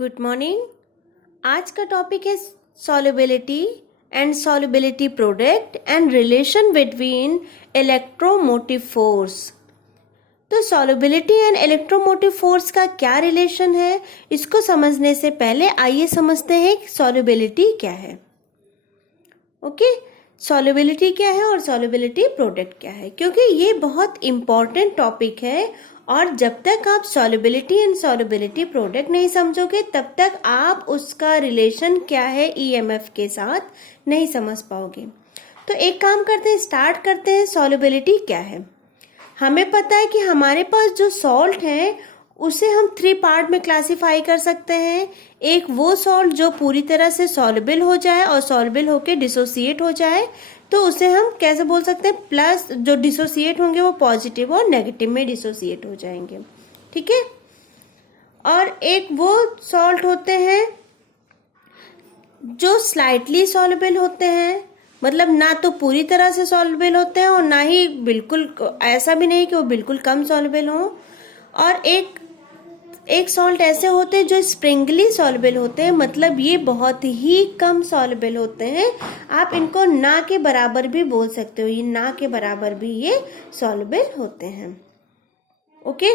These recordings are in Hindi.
Good morning. आज का टॉपिक है solubility and solubility product and relation between electromotive force. तो सॉल्युबिलिटी एंड इलेक्ट्रोमोटिव फोर्स का क्या रिलेशन है, इसको समझने से पहले आइए समझते हैं कि सॉल्युबिलिटी क्या है। ओके, सॉल्युबिलिटी क्या है और सॉल्युबिलिटी प्रोडक्ट क्या है, क्योंकि ये बहुत इंपॉर्टेंट टॉपिक है और जब तक आप सॉल्युबिलिटी एंड सॉल्युबिलिटी प्रोडक्ट नहीं समझोगे तब तक आप उसका रिलेशन क्या है ईएमएफ के साथ नहीं समझ पाओगे। तो एक काम करते हैं, स्टार्ट करते हैं। सॉल्युबिलिटी क्या है? हमें पता है कि हमारे पास जो सॉल्ट है उसे हम 3 पार्ट में क्लासिफाई कर सकते हैं। एक वो सॉल्ट जो पूरी तरह से सॉल्युबल हो जाए और सॉल्युबल होके डिसोसिएट हो जाए, तो उसे हम कैसे बोल सकते हैं, प्लस जो डिसोसिएट होंगे वो पॉजिटिव और नेगेटिव में डिसोसिएट हो जाएंगे, ठीक है। और एक वो सॉल्ट होते हैं जो स्लाइटली सॉल्युबल होते हैं, मतलब ना तो पूरी तरह से सॉल्युबल होते हैं और ना ही बिल्कुल, ऐसा भी नहीं कि वो बिल्कुल कम सॉल्युबल हो। और एक सॉल्ट ऐसे होते हैं जो स्प्रिंगली सॉल्युबल होते हैं, मतलब ये बहुत ही कम सॉल्युबल होते हैं। आप इनको ना के बराबर भी बोल सकते हो, ये ना के बराबर भी ये सॉल्युबल होते हैं। ओके,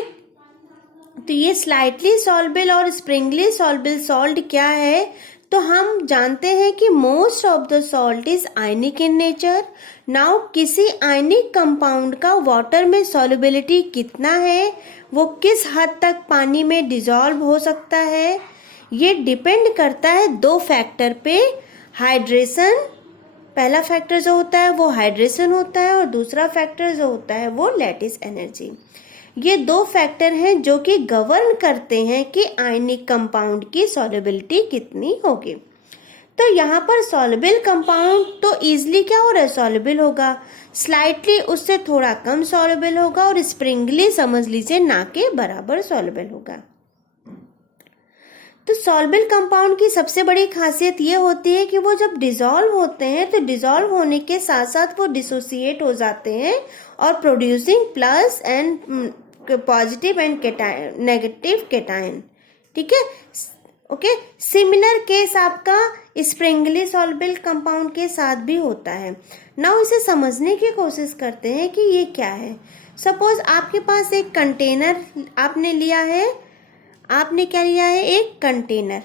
तो ये स्लाइटली सॉल्युबल और स्प्रिंगली सॉल्युबल सॉल्ट क्या है, तो हम जानते हैं कि most of the salt is ionic in nature. Now किसी आयनिक कंपाउंड का वाटर में सॉल्युबिलिटी कितना है, वो किस हद तक पानी में डिसॉल्व हो सकता है, ये डिपेंड करता है 2 फैक्टर पे। हाइड्रेशन, पहला फैक्टर जो होता है वो हाइड्रेशन होता है और दूसरा फैक्टर जो होता है वो लैटिस एनर्जी। ये 2 फैक्टर हैं जो कि गवर्न करते हैं कि आयनिक कंपाउंड की सॉल्युबिलिटी कितनी होगी। तो यहाँ पर सॉल्युबल कंपाउंड तो इजीली क्या हो रहा है, सॉल्युबल होगा। स्लाइटली उससे थोड़ा कम सॉल्युबल होगा और स्प्रिंगली समझ लीजिए ना के बराबर सॉल्युबल होगा। तो सॉल्युबल कंपाउंड की सबसे बड़ी खासियत ये होती है कि वो जब डिसॉल्व होते हैं तो डिसॉल्व होने के साथ साथ वो डिसोसिएट हो जाते हैं और producing plus and positive and negative cation, ठीक है। ओके, सिमिलर केस आपका स्प्रिंगली सॉल्युबल कंपाउंड के साथ भी होता है। नाउ इसे समझने की कोशिश करते हैं कि ये क्या है। सपोज आपके पास एक कंटेनर आपने लिया है, आपने क्या लिया है, एक कंटेनर,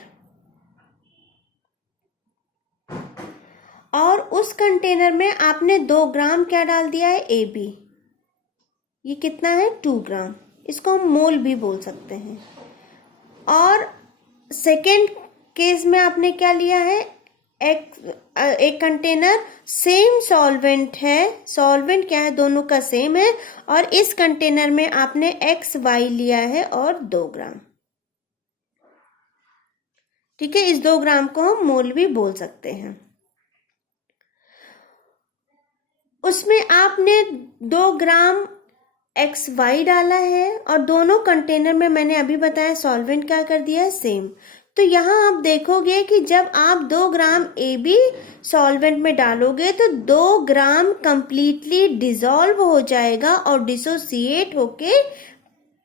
और उस कंटेनर में आपने 2 ग्राम क्या डाल दिया है, AB। ये कितना है, 2 ग्राम। इसको हम मोल भी बोल सकते हैं। और सेकेंड केस में आपने क्या लिया है, एक कंटेनर, सेम सॉल्वेंट है, सॉल्वेंट क्या है, दोनों का सेम है, और इस कंटेनर में आपने XY लिया है और 2 ग्राम, ठीक है। इस 2 ग्राम को हम मोल भी बोल सकते हैं। उसमें आपने 2 ग्राम XY डाला है और दोनों कंटेनर में मैंने अभी बताया सॉल्वेंट क्या कर दिया है, सेम। तो यहाँ आप देखोगे कि जब आप 2 ग्राम AB सॉल्वेंट में डालोगे तो 2 ग्राम कंप्लीटली डिसॉल्व हो जाएगा और डिसोसिएट होके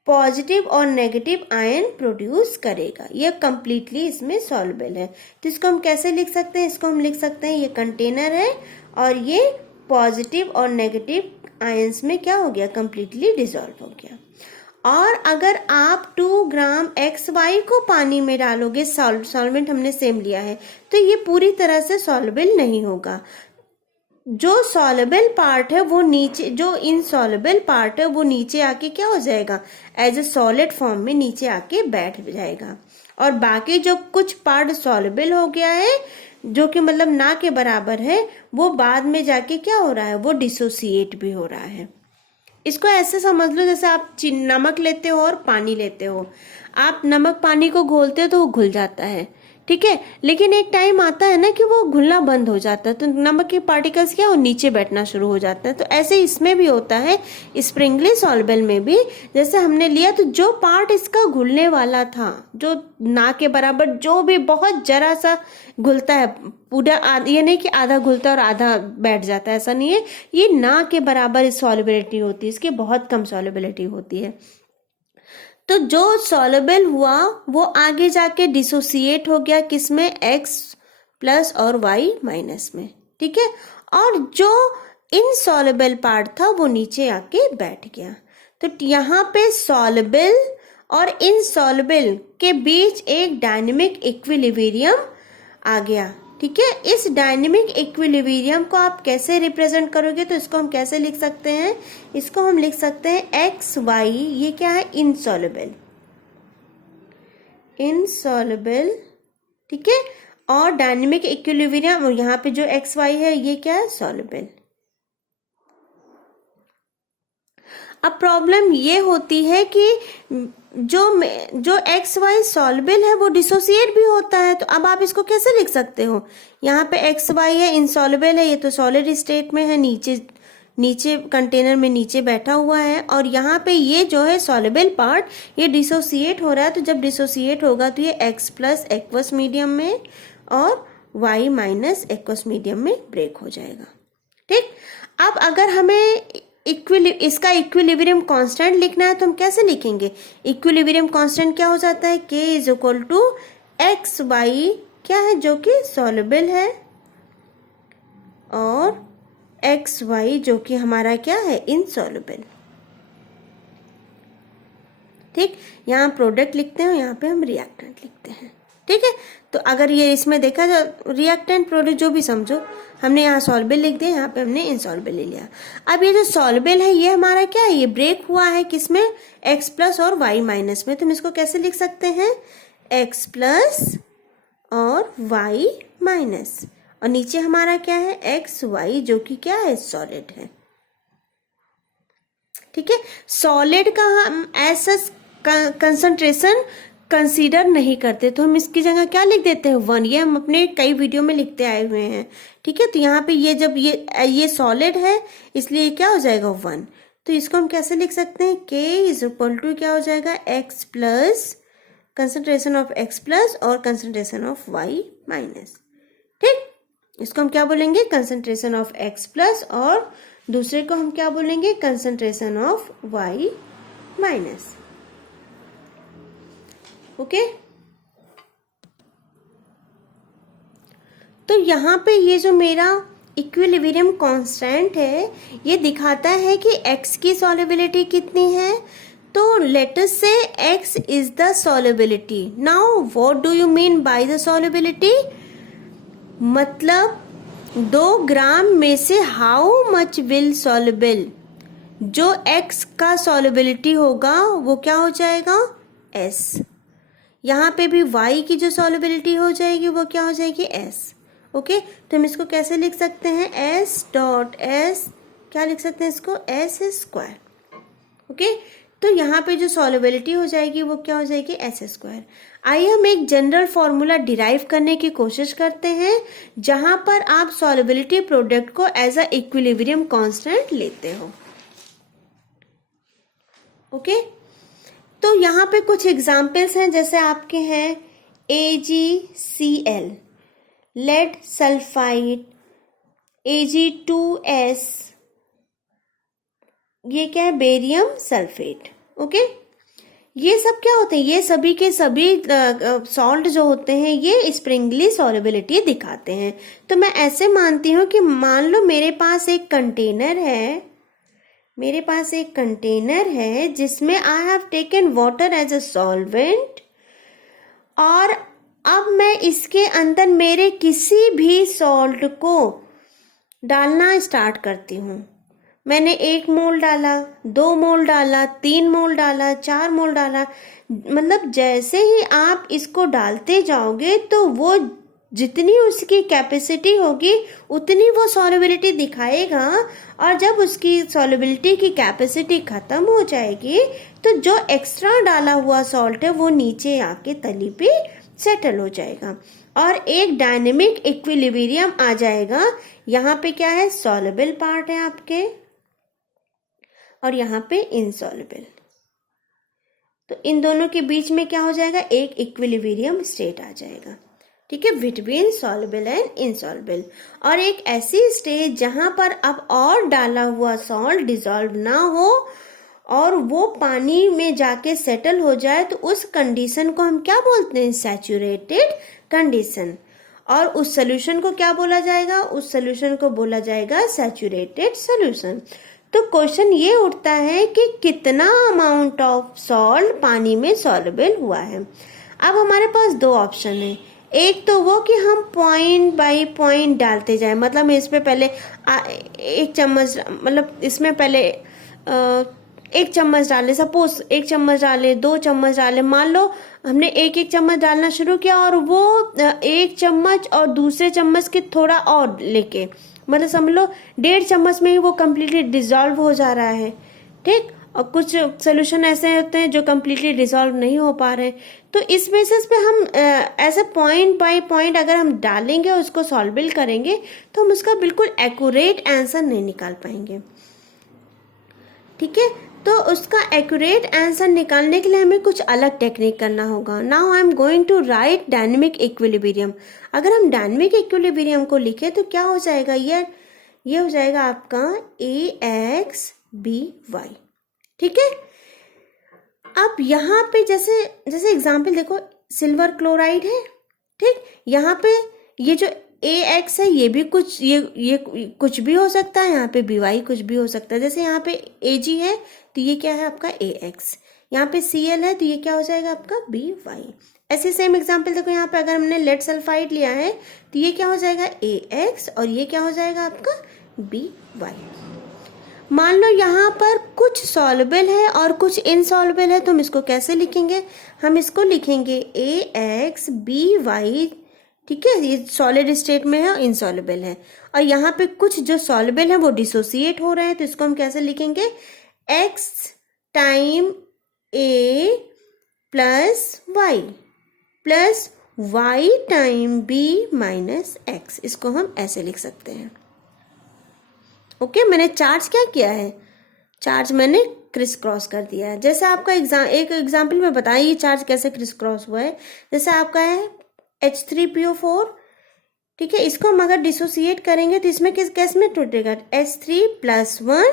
पॉजिटिव और नेगेटिव आयन प्रोड्यूस करेगा। यह कंप्लीटली इसमें सॉल्युबल है। तो इसको हम कैसे लिख सकते हैं, इसको हम लिख सकते हैं ये कंटेनर है और ये पॉजिटिव और नेगेटिव आयंस में क्या हो गया, कंप्लीटली डिसॉल्व हो गया। और अगर आप 2 ग्राम XY को पानी में डालोगे, सॉल्वेंट हमने सेम लिया है, तो ये पूरी तरह से सॉल्युबल नहीं होगा। जो सॉल्युबल पार्ट है वो नीचे, जो इनसॉल्युबल पार्ट है वो नीचे आके क्या हो जाएगा, एज ए सॉलिड फॉर्म में नीचे आके बैठ जाएगा। और बाकी जो कुछ पार्ट सॉल्युबल हो गया है, जो कि मतलब ना के बराबर है, वो बाद में जाके क्या हो रहा है, वो डिसोसिएट भी हो रहा है। इसको ऐसे समझ लो जैसे आप नमक लेते हो और पानी लेते हो। आप नमक पानी को घोलते हो तो वो घुल जाता है, ठीक है, लेकिन एक टाइम आता है ना कि वो घुलना बंद हो जाता है, तो नमक के पार्टिकल्स क्या वो नीचे बैठना शुरू हो जाता है। तो ऐसे इसमें भी होता है, स्प्रिंगली सॉल्युबल में भी। जैसे हमने लिया तो जो पार्ट इसका घुलने वाला था, जो ना के बराबर, जो भी बहुत जरा सा घुलता है, पूरा ये नहीं कि आधा घुलता और आधा बैठ जाता है, ऐसा नहीं है। ये ना के बराबर सॉल्युबिलिटी होती है, इसकी बहुत कम सॉल्युबिलिटी होती है। तो जो सॉल्युबल हुआ वो आगे जाके डिसोसिएट हो गया किसमें, x प्लस और y माइनस में, ठीक है। और जो इनसॉल्युबल पार्ट था वो नीचे आके बैठ गया। तो यहाँ पे सॉल्युबल और इनसॉल्युबल के बीच एक डायनेमिक इक्विलिब्रियम आ गया, ठीक है। इस डायनेमिक इक्विलिब्रियम को आप कैसे रिप्रेजेंट करोगे, तो इसको हम कैसे लिख सकते हैं, इसको हम लिख सकते हैं एक्स वाई, ये क्या है, इनसॉल्युबल, इनसॉल्युबल, ठीक है। और डायनेमिक इक्विलिब्रियम यहाँ पे जो एक्स वाई है ये क्या है, सॉल्युबल। अब प्रॉब्लम ये होती है कि जो एक्स वाई सॉल्युबल है वो डिसोसिएट भी होता है, तो अब आप इसको कैसे लिख सकते हो, यहाँ पे एक्स वाई है, इनसॉल्युबल है, ये तो सॉलिड स्टेट में है, नीचे कंटेनर में नीचे बैठा हुआ है, और यहाँ पे ये जो है सॉल्युबल पार्ट ये डिसोसिएट हो रहा है। तो जब डिसोसिएट होगा तो ये x प्लस एक्वस मीडियम में और y माइनस एक्वस मीडियम में ब्रेक हो जाएगा, ठीक। अब अगर हमें इसका इक्विलिब्रियम कांस्टेंट लिखना है तो हम कैसे लिखेंगे, इक्विलिब्रियम कांस्टेंट क्या हो जाता है, k is equal to X Y क्या है, जो कि सॉल्युबल है, और एक्स वाई जो कि हमारा क्या है, इनसॉल्युबल, ठीक। यहाँ प्रोडक्ट लिखते हैं, यहाँ पे हम रिएक्टेंट लिखते हैं, ठीक है। तो अगर ये इसमें देखा जाए रिएक्टेंट प्रोडक्ट जो भी समझो, हमने यहाँ सॉल्युबल लिख दिया, यहाँ पे हमने इनसॉल्युबल ले लिया। अब ये जो सॉल्युबल है ये हमारा क्या है, ये ब्रेक हुआ है किसमें, x प्लस और y माइनस में। तो हम इसको कैसे लिख सकते हैं, x प्लस और y माइनस, और नीचे हमारा क्या है, एक्स वाई जो कि क्या है, सॉलिड है, ठीक है। सॉलिड का हम ऐसा कंसंट्रेशन कंसीडर नहीं करते, तो हम इसकी जगह क्या लिख देते हैं, 1। ये हम अपने कई वीडियो में लिखते आए हुए हैं, ठीक है। तो यहाँ पे ये जब ये सॉलिड है इसलिए क्या हो जाएगा, 1। तो इसको हम कैसे लिख सकते हैं, k इज इक्वल टू क्या हो जाएगा, x plus concentration of x plus और कंसंट्रेशन ऑफ y माइनस, ठीक। इसको हम क्या बोलेंगे, कंसंट्रेशन ऑफ x प्लस, और दूसरे को हम क्या बोलेंगे, concentration of y minus, okay. तो यहाँ पे ये जो मेरा इक्विलिब्रियम कांस्टेंट है ये दिखाता है कि x की सॉल्युबिलिटी कितनी है। तो लेट अस से x is the solubility. Now what do you mean by the solubility, मतलब 2 ग्राम में से हाउ मच विल सॉल्युबल, जो x का सॉल्युबिलिटी होगा वो क्या हो जाएगा, s। यहाँ पे भी y की जो सॉल्युबिलिटी हो जाएगी वो क्या हो जाएगी, s, ओके। तो हम इसको कैसे लिख सकते हैं, s डॉट s, क्या लिख सकते हैं इसको, s स्क्वायर, ओके। तो यहाँ पे जो सॉल्युबिलिटी हो जाएगी वो क्या हो जाएगी, s स्क्वायर। आइए हम एक जनरल फॉर्मूला डिराइव करने की कोशिश करते हैं जहां पर आप सॉल्युबिलिटी प्रोडक्ट को एज अ इक्विलिब्रियम कांस्टेंट लेते हो, ओके। तो यहाँ पे कुछ एग्जाम्पल्स हैं, जैसे आपके हैं AgCl, लेड सल्फाइड, Ag2S, ये क्या है, बेरियम सल्फेट, ओके। ये सब क्या होते हैं, ये सभी के सभी सॉल्ट जो होते हैं ये स्प्रिंगली सॉल्युबिलिटी दिखाते हैं। तो मैं ऐसे मानती हूँ कि मान लो मेरे पास एक कंटेनर है जिसमें I have taken water as a solvent, और अब मैं इसके अंदर मेरे किसी भी सॉल्ट को डालना स्टार्ट करती हूँ। मैंने 1 मोल डाला, 2 मोल डाला, 3 मोल डाला, 4 मोल डाला, मतलब जैसे ही आप इसको डालते जाओगे तो वो जितनी उसकी कैपेसिटी होगी उतनी वो सॉल्युबिलिटी दिखाएगा, और जब उसकी सॉल्युबिलिटी की कैपेसिटी खत्म हो जाएगी तो जो एक्स्ट्रा डाला हुआ सॉल्ट है वो नीचे आके तली पे सेटल हो जाएगा और एक डायनेमिक इक्विलिब्रियम आ जाएगा। यहाँ पे क्या है, सॉल्युबल पार्ट है आपके और यहाँ पे इनसॉल्युबल, तो इन दोनों के बीच में क्या हो जाएगा, एक इक्विलिब्रियम स्टेट आ जाएगा, ठीक है, बिटवीन सॉल्युबल एंड इनसॉल्युबल। और एक ऐसी स्टेज जहां पर अब और डाला हुआ सॉल्ट डिसॉल्व ना हो और वो पानी में जाके सेटल हो जाए तो उस कंडीशन को हम क्या बोलते हैं, सैचुरेटेड कंडीशन। और उस सोल्यूशन को क्या बोला जाएगा, उस सोल्यूशन को बोला जाएगा सैचुरेटेड सोल्यूशन। तो क्वेश्चन ये उठता है कि कितना अमाउंट ऑफ सॉल्ट पानी में सॉल्युबल हुआ है। अब हमारे पास दो ऑप्शन है, एक तो वो कि हम पॉइंट बाय पॉइंट डालते जाएं, मतलब इसमें पहले एक चम्मच, मतलब इसमें पहले एक चम्मच डाले, सपोज एक चम्मच डाले, 2 चम्मच डाले, मान लो हमने एक एक चम्मच डालना शुरू किया और वो एक चम्मच और दूसरे चम्मच के थोड़ा और लेके, मतलब समझ लो 1.5 चम्मच में ही वो कम्प्लीटली डिजॉल्व हो जा रहा है, ठीक। और कुछ सोल्यूशन ऐसे होते हैं जो कम्प्लीटली डिसॉल्व नहीं हो पा रहे, तो इस बेसिस पे हम ऐसे पॉइंट बाय पॉइंट अगर हम डालेंगे और उसको सॉल्वेबल करेंगे तो हम उसका बिल्कुल एक्यूरेट आंसर नहीं निकाल पाएंगे, ठीक है। तो उसका एक्यूरेट आंसर निकालने के लिए हमें कुछ अलग टेक्निक करना होगा। Now I am going to write dynamic equilibrium. अगर हम डायनेमिक इक्विलिब्रियम को लिखें तो क्या हो जाएगा, ये हो जाएगा आपका AXBY, ठीक है। अब यहाँ पे जैसे जैसे एग्जाम्पल देखो, सिल्वर क्लोराइड है, ठीक। यहाँ पे ये जो AX है ये भी कुछ ये कुछ भी हो सकता है, यहाँ पे BY कुछ भी हो सकता है। जैसे यहाँ पे AG है तो ये क्या है आपका AX, यहाँ पे Cl है तो ये क्या हो जाएगा आपका BY। ऐसे सेम एग्जाम्पल देखो, यहाँ पे अगर हमने लेड सल्फाइड लिया है तो ये क्या हो जाएगा AX और ये क्या हो जाएगा आपका BY। मान लो यहाँ पर कुछ सॉल्युबल है और कुछ इनसॉल्युबल है, तो हम इसको कैसे लिखेंगे, हम इसको लिखेंगे AXBY, ठीक है। ये सॉलिड स्टेट में है और इनसॉल्युबल है, और यहाँ पे कुछ जो सॉल्युबल है वो डिसोसिएट हो रहे हैं, तो इसको हम कैसे लिखेंगे, X time A plus Y plus Y time B minus X, इसको हम ऐसे लिख सकते हैं। ओके, मैंने चार्ज क्या किया है, चार्ज मैंने क्रिस क्रॉस कर दिया है। जैसे आपका एक एग्जाम्पल में बताया ये चार्ज कैसे क्रिस क्रॉस हुआ है। जैसे आपका है H3PO4, ठीक है, इसको हम अगर डिसोसिएट करेंगे तो इसमें किस केस में टूटेगा, H3+1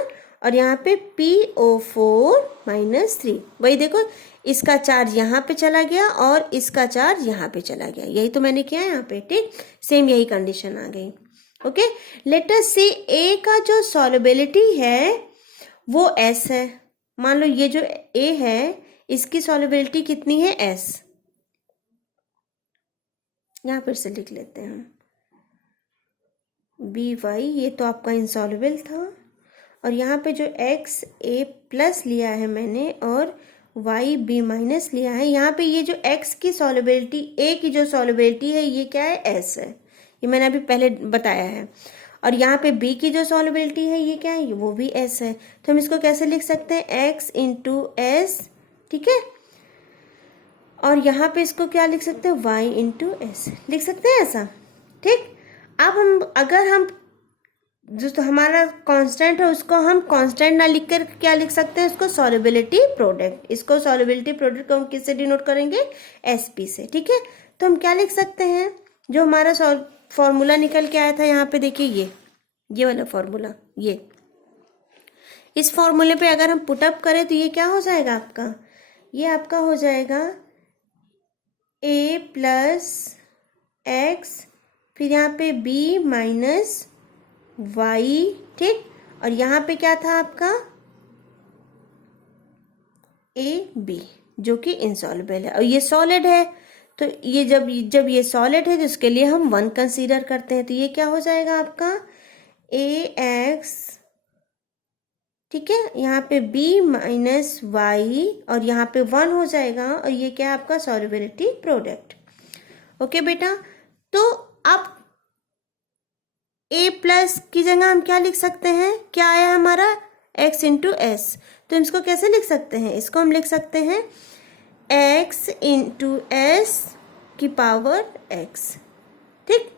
और यहाँ पे PO4-3। वही देखो, इसका चार्ज यहाँ पे चला गया और इसका चार्ज यहाँ पे चला गया, यही तो मैंने किया यहाँ पे, ठीक। सेम यही कंडीशन आ गई। Okay, let us see A का जो सॉल्युबिलिटी है वो S है। मान लो ये जो A है इसकी सॉल्युबिलिटी कितनी है, S। यहाँ फिर से लिख लेते हैं BY, ये तो आपका इनसॉल्युबल था, और यहाँ पे जो X A प्लस लिया है मैंने और Y B माइनस लिया है, यहाँ पे ये जो X की सॉल्युबिलिटी, A की जो सॉल्युबिलिटी है ये क्या है, S है, ये मैंने अभी पहले बताया है। और यहाँ पे B की जो सॉल्युबिलिटी है ये क्या है, वो भी S है। तो हम इसको कैसे लिख सकते हैं, X इंटू S, ठीक है। और यहाँ पे इसको क्या लिख सकते हैं, Y इंटू S लिख सकते हैं ऐसा, ठीक। अब हम अगर हम जो तो हमारा कांस्टेंट है उसको हम कांस्टेंट ना लिख कर क्या लिख सकते हैं, उसको सॉल्युबिलिटी प्रोडक्ट, इसको सॉल्युबिलिटी प्रोडक्ट को हम किससे डिनोट करेंगे, SP से, ठीक है। तो हम क्या लिख सकते हैं, जो हमारा फॉर्मूला निकल के आया था यहाँ पे देखिए, ये वाला फॉर्मूला, ये इस फॉर्मूले पे अगर हम पुटअप करें तो ये क्या हो जाएगा आपका, ये आपका हो जाएगा A प्लस X, फिर यहाँ पे B माइनस Y, ठीक। और यहाँ पे क्या था आपका AB जो कि इनसॉल्युबल है, और ये सॉलिड है, तो ये जब ये सॉलिड है तो इसके लिए हम 1 कंसीडर करते हैं, तो ये क्या हो जाएगा आपका AX, ठीक है। यहाँ पे B माइनस Y और यहाँ पे 1 हो जाएगा, और ये क्या है आपका सॉल्युबिलिटी प्रोडक्ट। ओके बेटा, तो अब A प्लस की जगह हम क्या लिख सकते हैं, क्या आया हमारा X इंटू S, तो इसको कैसे लिख सकते हैं, इसको हम लिख सकते हैं X इंटू S की पावर X, ठीक।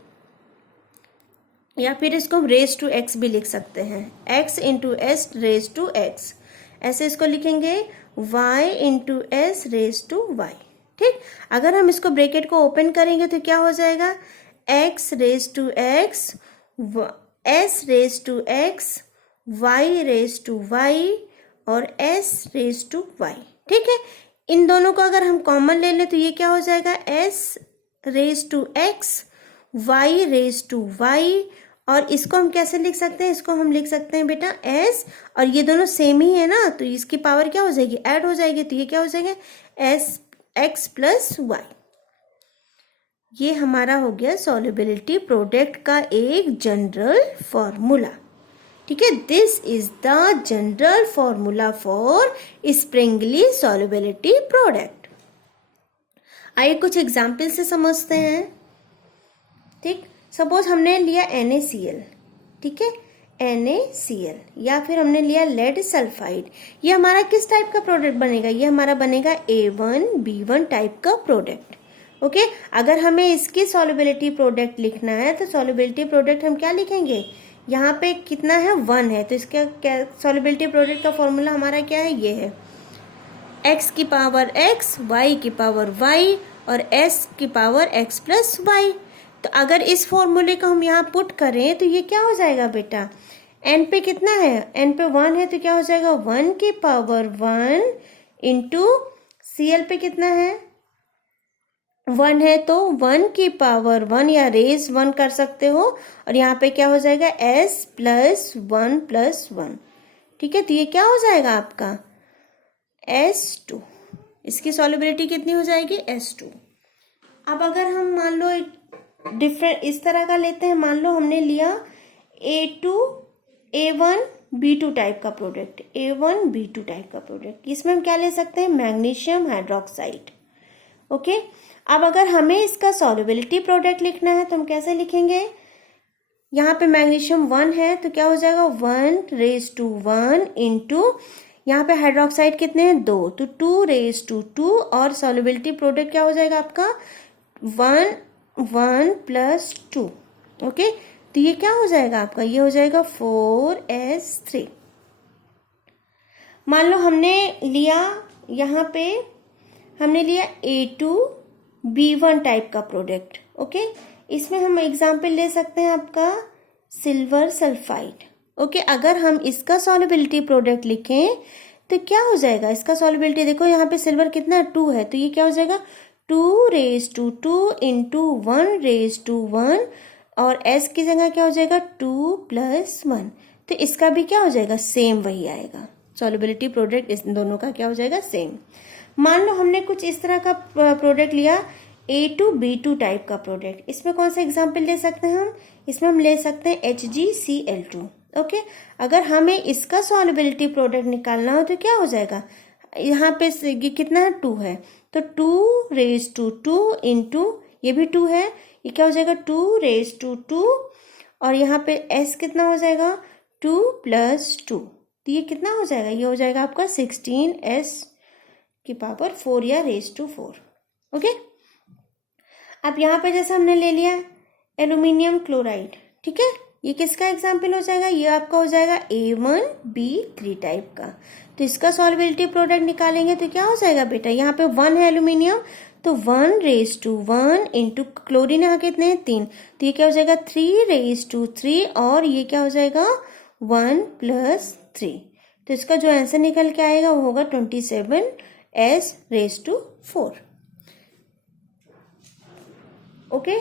या फिर इसको हम रेज टू X भी लिख सकते हैं, X into S raise to X, ऐसे इसको लिखेंगे Y into S raise to Y, ठीक। अगर हम इसको ब्रैकेट को ओपन करेंगे तो क्या हो जाएगा, X raise to X, S raise to X, Y raise to Y और s रेज टू y। ठीक है, इन दोनों को अगर हम कॉमन ले लें तो ये क्या हो जाएगा, s raise to x, y raise to y। और इसको हम कैसे लिख सकते हैं, इसको हम लिख सकते हैं बेटा s, और ये दोनों सेम ही है ना, तो इसकी पावर क्या हो जाएगी, ऐड हो जाएगी, तो ये क्या हो जाएगा s x प्लस y। ये हमारा हो गया सॉल्युबिलिटी प्रोडक्ट का एक जनरल फॉर्मूला। ठीक है, this is the general formula for Sprüngli solubility product. आइए कुछ एग्जाम्पल से समझते हैं। ठीक, सपोज हमने लिया NaCl, ठीक है, NaCl, या फिर हमने लिया लेड सल्फाइड। ये हमारा किस टाइप का प्रोडक्ट बनेगा, ये हमारा बनेगा A1B1 टाइप का प्रोडक्ट। ओके, अगर हमें इसकी सॉल्युबिलिटी प्रोडक्ट लिखना है तो सॉल्युबिलिटी प्रोडक्ट हम क्या लिखेंगे, यहाँ पे कितना है 1 है, तो इसका क्या सॉल्युबिलिटी प्रोडक्ट का फॉर्मूला हमारा क्या है, ये है x की पावर x, y की पावर y और s की पावर x प्लस y। तो अगर इस फॉर्मूले को हम यहाँ पुट करें तो ये क्या हो जाएगा बेटा, n पे कितना है, n पे 1 है, तो क्या हो जाएगा 1 की पावर 1 इंटू Cl पे कितना है 1 है, तो 1 की पावर 1 या रेज 1 कर सकते हो, और यहाँ पे क्या हो जाएगा s प्लस 1 प्लस 1। ठीक है, तो ये क्या हो जाएगा आपका S2। इसकी सॉल्युबिलिटी कितनी हो जाएगी S2। अब अगर हम मान लो एक डिफरेंट इस तरह का लेते हैं, मान लो हमने लिया A1B2 टाइप का प्रोडक्ट, A1B2 टाइप का प्रोडक्ट, इसमें हम क्या ले सकते हैं, मैग्नीशियम हाइड्रोक्साइड। ओके, अब अगर हमें इसका सॉल्युबिलिटी प्रोडक्ट लिखना है तो हम कैसे लिखेंगे, यहाँ पे मैग्नीशियम 1 है, तो क्या हो जाएगा 1 रेज टू 1 इंटू यहाँ पे हाइड्रोक्साइड कितने हैं 2, तो 2 रेज टू 2, और सॉल्युबिलिटी प्रोडक्ट क्या हो जाएगा आपका 1 प्लस 2। ओके, तो ये क्या हो जाएगा आपका, ये हो जाएगा 4s3। मान लो हमने लिया यहाँ पे हमने लिया A2B1 टाइप का प्रोडक्ट। ओके, इसमें हम एग्जाम्पल ले सकते हैं आपका सिल्वर सल्फाइड। ओके, अगर हम इसका सॉल्युबिलिटी प्रोडक्ट लिखें तो क्या हो जाएगा, इसका सॉल्युबिलिटी देखो यहाँ पे सिल्वर कितना 2 है, तो ये क्या हो जाएगा 2 raise to 2 into 1 raise to 1, और s की जगह क्या हो जाएगा 2 प्लस 1, तो इसका भी क्या हो जाएगा सेम वही आएगा, सॉल्युबिलिटी प्रोडक्ट इस दोनों का क्या हो जाएगा सेम। मान लो हमने कुछ इस तरह का प्रोडक्ट लिया A2B2 टाइप का प्रोडक्ट, इसमें कौन सा एग्जाम्पल ले सकते हैं हम, इसमें हम ले सकते हैं HgCl2। ओके, अगर हमें इसका सॉल्युबिलिटी प्रोडक्ट निकालना हो तो क्या हो जाएगा, यहाँ पे ये कितना है 2 है, तो 2 रेज टू 2 इंटू ये भी 2 है, ये क्या हो जाएगा 2 रेज टू 2, और यहाँ पे s कितना हो जाएगा 2 प्लस 2, तो ये कितना हो जाएगा, ये हो जाएगा आपका 16s की पावर 4 या रेज टू 4। ओके, अब यहाँ पे जैसे हमने ले लिया एल्यूमिनियम क्लोराइड, ठीक है, ये किसका एग्जाम्पल हो जाएगा, ये आपका हो जाएगा A1B3 टाइप का। तो इसका सॉल्युबिलिटी प्रोडक्ट निकालेंगे तो क्या हो जाएगा बेटा, यहाँ पे 1 है एल्यूमिनियम, तो 1 रेज टू 1 इंटू क्लोरीन यहाँ कितने हैं 3, तो ये क्या हो जाएगा 3 रेज टू 3, और ये क्या हो जाएगा 1 प्लस 3, तो इसका जो आंसर निकल के आएगा वो होगा 27s रेज टू 4। ओके,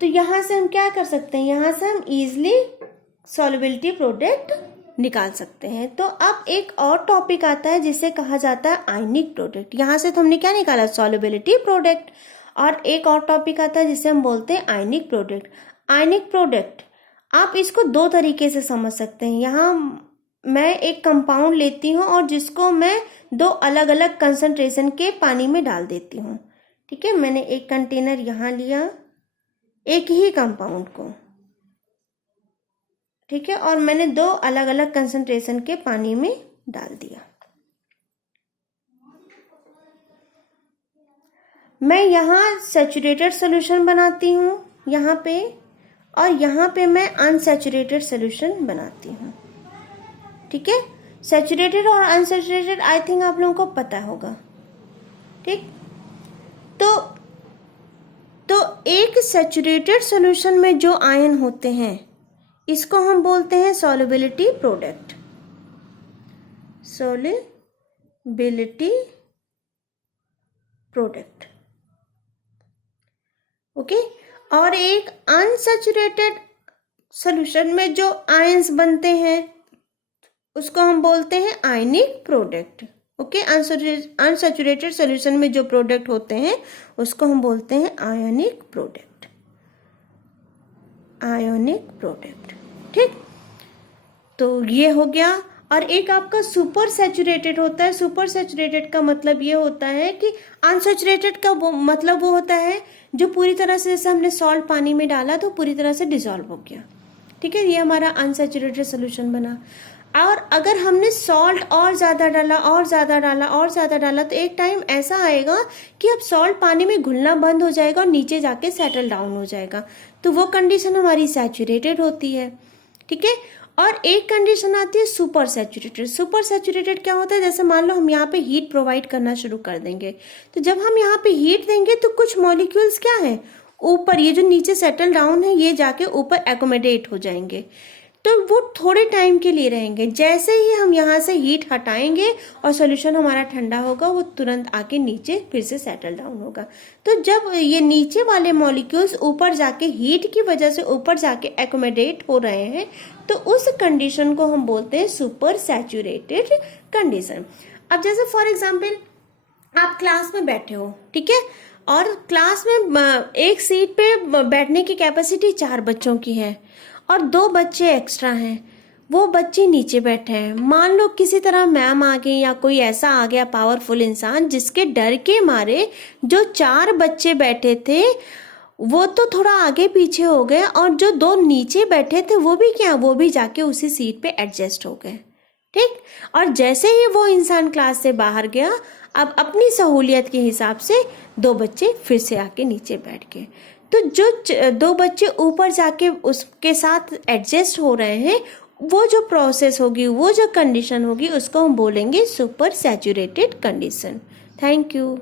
तो यहां से हम क्या कर सकते हैं, यहां से हम इजिली सॉल्युबिलिटी प्रोडक्ट निकाल सकते हैं। तो अब एक और टॉपिक आता है जिसे कहा जाता है आयनिक प्रोडक्ट। यहां से तो हमने क्या निकाला, सॉल्युबिलिटी प्रोडक्ट, और एक और टॉपिक आता है जिसे हम बोलते हैं आयनिक प्रोडक्ट। आयनिक प्रोडक्ट आप इसको 2 तरीके से समझ सकते हैं। यहाँ मैं एक कंपाउंड लेती हूँ और जिसको मैं 2 अलग अलग कंसंट्रेशन के पानी में डाल देती हूँ। ठीक है, मैंने एक कंटेनर यहाँ लिया एक ही कंपाउंड को, ठीक है, और मैंने 2 अलग अलग कंसंट्रेशन के पानी में डाल दिया। मैं यहाँ सैचुरेटेड सॉल्यूशन बनाती हूँ यहाँ पे, और यहाँ पे मैं अनसैचुरेटेड सॉल्यूशन बनाती हूँ। ठीक है, सैचुरेटेड और अनसैचुरेटेड आई थिंक आप लोगों को पता होगा। ठीक, तो एक सैचुरेटेड सॉल्यूशन में जो आयन होते हैं इसको हम बोलते हैं solubility product, solubility product. Okay, और एक अनसैचुरेटेड सॉल्यूशन में जो आयंस बनते हैं उसको हम बोलते हैं ionic product. Okay, unsaturated solution में जो प्रोडक्ट होते हैं उसको हम बोलते हैं आयनिक प्रोडक्ट, आयनिक प्रोडक्ट। ठीक, तो ये हो गया। और एक आपका सुपर सैचुरेटेड होता है। सुपर सैचुरेटेड का मतलब ये होता है कि अनसैचुरेटेड का वो मतलब वो होता है जो पूरी तरह से, जैसे हमने सॉल्ट पानी में डाला तो पूरी तरह से डिसॉल्व हो गया। ठीक है, ये हमारा अनसैचुरेटेड सोल्यूशन बना। और अगर हमने सॉल्ट और ज़्यादा डाला और ज़्यादा डाला और ज़्यादा डाला तो एक टाइम ऐसा आएगा कि अब सॉल्ट पानी में घुलना बंद हो जाएगा और नीचे जाके सेटल डाउन हो जाएगा, तो वो कंडीशन हमारी सैचुरेटेड होती है। ठीक है, और एक कंडीशन आती है सुपर सैचुरेटेड। सुपर सैचुरेटेड क्या होता है, जैसे मान लो हम यहाँ पे हीट प्रोवाइड करना शुरू कर देंगे, तो जब हम यहाँ पे हीट देंगे तो कुछ मॉलिक्यूल्स क्या है ऊपर, ये जो नीचे सेटल डाउन है ये जाके ऊपर एकोमोडेट हो जाएंगे, तो वो थोड़े टाइम के लिए रहेंगे। जैसे ही हम यहाँ से हीट हटाएंगे और सॉल्यूशन हमारा ठंडा होगा, वो तुरंत आके नीचे फिर से सेटल डाउन होगा। तो जब ये नीचे वाले मॉलिक्यूल्स ऊपर जाके हीट की वजह से ऊपर जाके एकोमोडेट हो रहे हैं, तो उस कंडीशन को हम बोलते हैं सुपर सैचुरेटेड कंडीशन। अब जैसे फॉर एग्जाम्पल आप क्लास में बैठे हो, ठीक है, और क्लास में एक सीट पे बैठने की कैपेसिटी 4 बच्चों की है और 2 बच्चे एक्स्ट्रा हैं, वो बच्चे नीचे बैठे हैं। मान लो किसी तरह मैम आ गई या कोई ऐसा आ गया पावरफुल इंसान जिसके डर के मारे जो 4 बच्चे बैठे थे वो तो थोड़ा आगे पीछे हो गए, और जो 2 नीचे बैठे थे वो भी क्या, वो भी जाके उसी सीट पे एडजस्ट हो गए। ठीक, और जैसे ही वो इंसान क्लास से बाहर गया, अब अपनी सहूलियत के हिसाब से 2 बच्चे फिर से आके नीचे बैठ गए। तो जो 2 बच्चे ऊपर जाके उसके साथ एडजस्ट हो रहे हैं, वो जो प्रोसेस होगी, वो जो कंडीशन होगी, उसको हम बोलेंगे super saturated condition. Thank you.